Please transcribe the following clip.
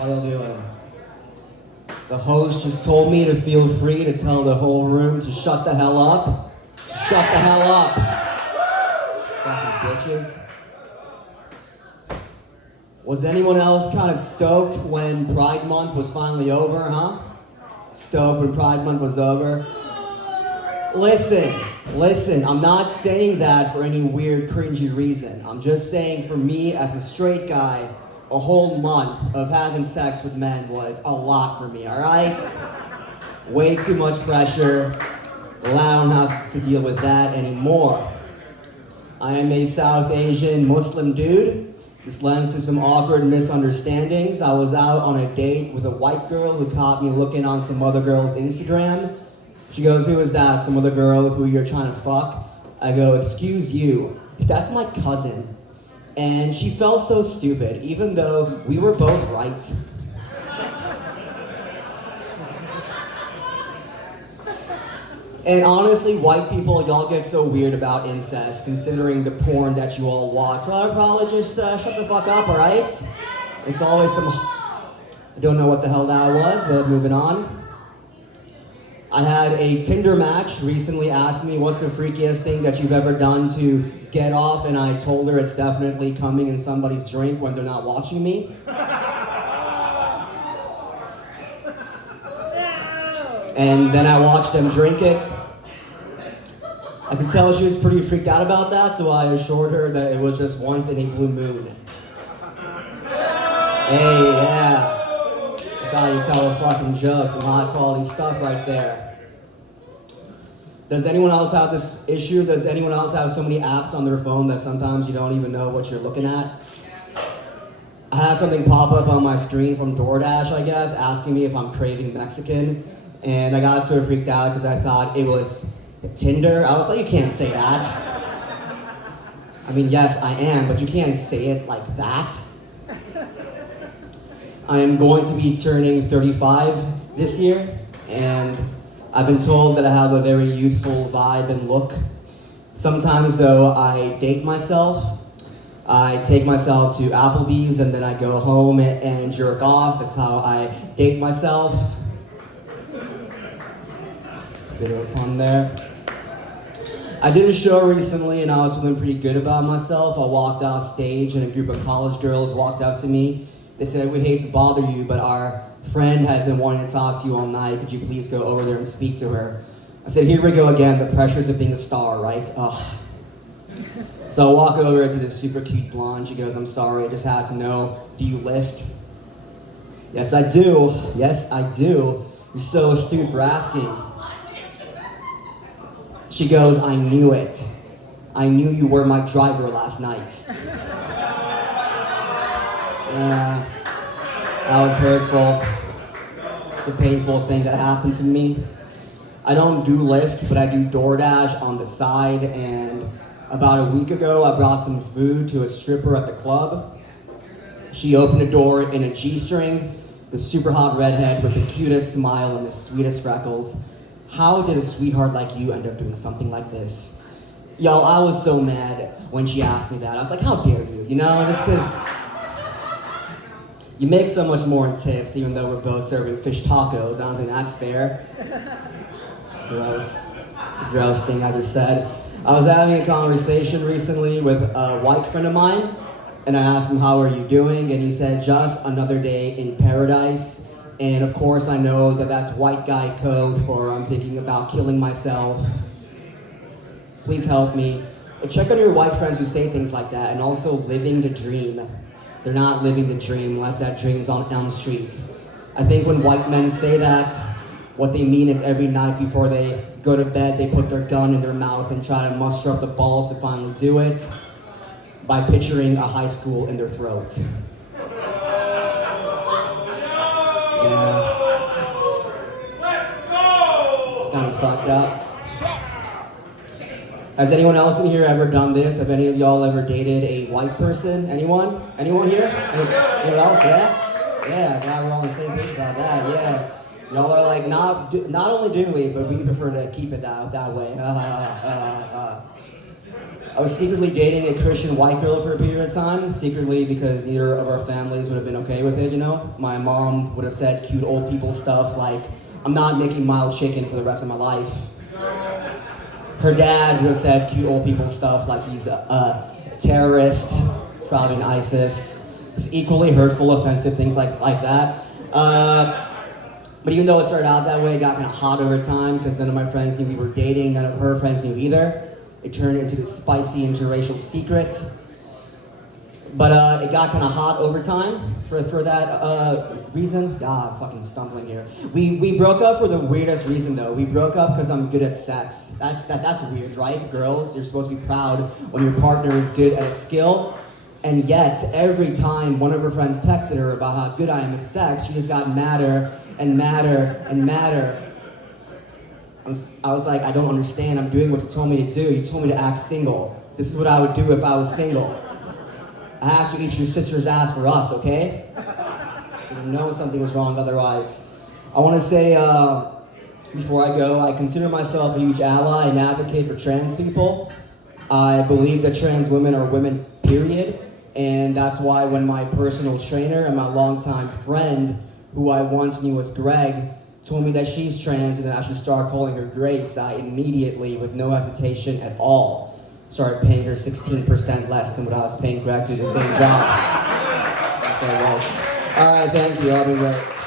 How y'all doing? The host just told me to feel free to tell the whole room to shut the hell up. Shut the hell up. Fucking bitches. Was anyone else kind of stoked when Pride Month was finally over, huh? Stoked when Pride Month was over? Listen, I'm not saying that for any weird, cringy reason. I'm just saying for me, as a straight guy, a whole month of having sex with men was a lot for me, alright? Way too much pressure. Well, I don't have to deal with that anymore. I am a South Asian Muslim dude. This lends to some awkward misunderstandings. I was out on a date with a white girl who caught me looking on some other girl's Instagram. She goes, "Who is that? Some other girl who you're trying to fuck?" I go, "Excuse you, that's my cousin." And she felt so stupid, even though we were both right. And honestly, white people, y'all get so weird about incest, considering the porn that you all watch. So I'd probably just shut the fuck up, alright? It's always some... I don't know what the hell that was, but moving on. I had a Tinder match recently ask me what's the freakiest thing that you've ever done to get off, and I told her it's definitely coming in somebody's drink when they're not watching me. And then I watched them drink it. I could tell she was pretty freaked out about that, so I assured her that it was just once in a blue moon. Hey, yeah. That's how you tell a fucking joke. Some high quality stuff right there. Does anyone else have this issue? Does anyone else have so many apps on their phone that sometimes you don't even know what you're looking at? I had something pop up on my screen from DoorDash, I guess, asking me if I'm craving Mexican. And I got sort of freaked out because I thought it was Tinder. I was like, you can't say that. I mean, yes, I am, but you can't say it like that. I am going to be turning 35 this year, and I've been told that I have a very youthful vibe and look. Sometimes, though, I date myself. I take myself to Applebee's, and then I go home and jerk off. That's how I date myself. Bit of a pun there. I did a show recently and I was feeling pretty good about myself. I walked off stage and a group of college girls walked up to me. They said, "We hate to bother you, but our friend has been wanting to talk to you all night. Could you please go over there and speak to her?" I said, "Here we go again, the pressures of being a star, right?" Ugh. So I walk over to this super cute blonde. She goes, "I'm sorry, I just had to know, do you lift?" "Yes, I do. Yes, I do. You're so astute for asking." She goes, "I knew it. I knew you were my driver last night." Yeah, that was hurtful. It's a painful thing that happened to me. I don't do Lyft, but I do DoorDash on the side, and about a week ago, I brought some food to a stripper at the club. She opened the door in a G-string, the super hot redhead with the cutest smile and the sweetest freckles. How did a sweetheart like you end up doing something like this? Y'all, I was so mad when she asked me that. I was like, how dare you? You know, just because you make so much more in tips, even though we're both serving fish tacos. I don't think that's fair. It's gross. It's a gross thing I just said. I was having a conversation recently with a white friend of mine, and I asked him, "How are you doing?" And he said, "Just another day in paradise." And of course I know that that's white guy code for I'm thinking about killing myself. Please help me. Check on your white friends who say things like that, and also living the dream. They're not living the dream unless that dream's on Elm Street. I think when white men say that, what they mean is every night before they go to bed, they put their gun in their mouth and try to muster up the balls to finally do it by picturing a high school in their throat. Yeah. Let's go! It's kind of fucked up. Has anyone else in here ever done this? Have any of y'all ever dated a white person? Anyone? Anyone here? Anyone else? Yeah? Yeah, glad we're all on the same page about that. Yeah. Y'all are like, not only do we, but we prefer to keep it that way. I was secretly dating a Christian white girl for a period of time, secretly because neither of our families would have been okay with it, you know? My mom would have said cute old people stuff like, I'm not making mild chicken for the rest of my life. Her dad would have said cute old people stuff like he's a terrorist, it's probably an ISIS, just equally hurtful, offensive things like that. But even though it started out that way, it got kind of hot over time because none of my friends knew we were dating, none of her friends knew either. It turned into this spicy interracial secret. But it got kind of hot over time for that reason. God, I'm fucking stumbling here. We broke up for the weirdest reason though. We broke up because I'm good at sex. That's weird, right? Girls, you're supposed to be proud when your partner is good at a skill. And yet, every time one of her friends texted her about how good I am at sex, she just got madder and madder and madder. I was like, I don't understand. I'm doing what you told me to do. You told me to act single. This is what I would do if I was single. I actually eat your sister's ass for us, okay? Should have known something was wrong otherwise. I want to say, before I go, I consider myself a huge ally and advocate for trans people. I believe that trans women are women, period. And that's why when my personal trainer and my longtime friend, who I once knew as Greg, told me that she's trans and that I should start calling her Grace, I immediately, with no hesitation at all, started paying her 16% less than what I was paying Greg to do the same job. I said, well, all right, thank you, I'll be great.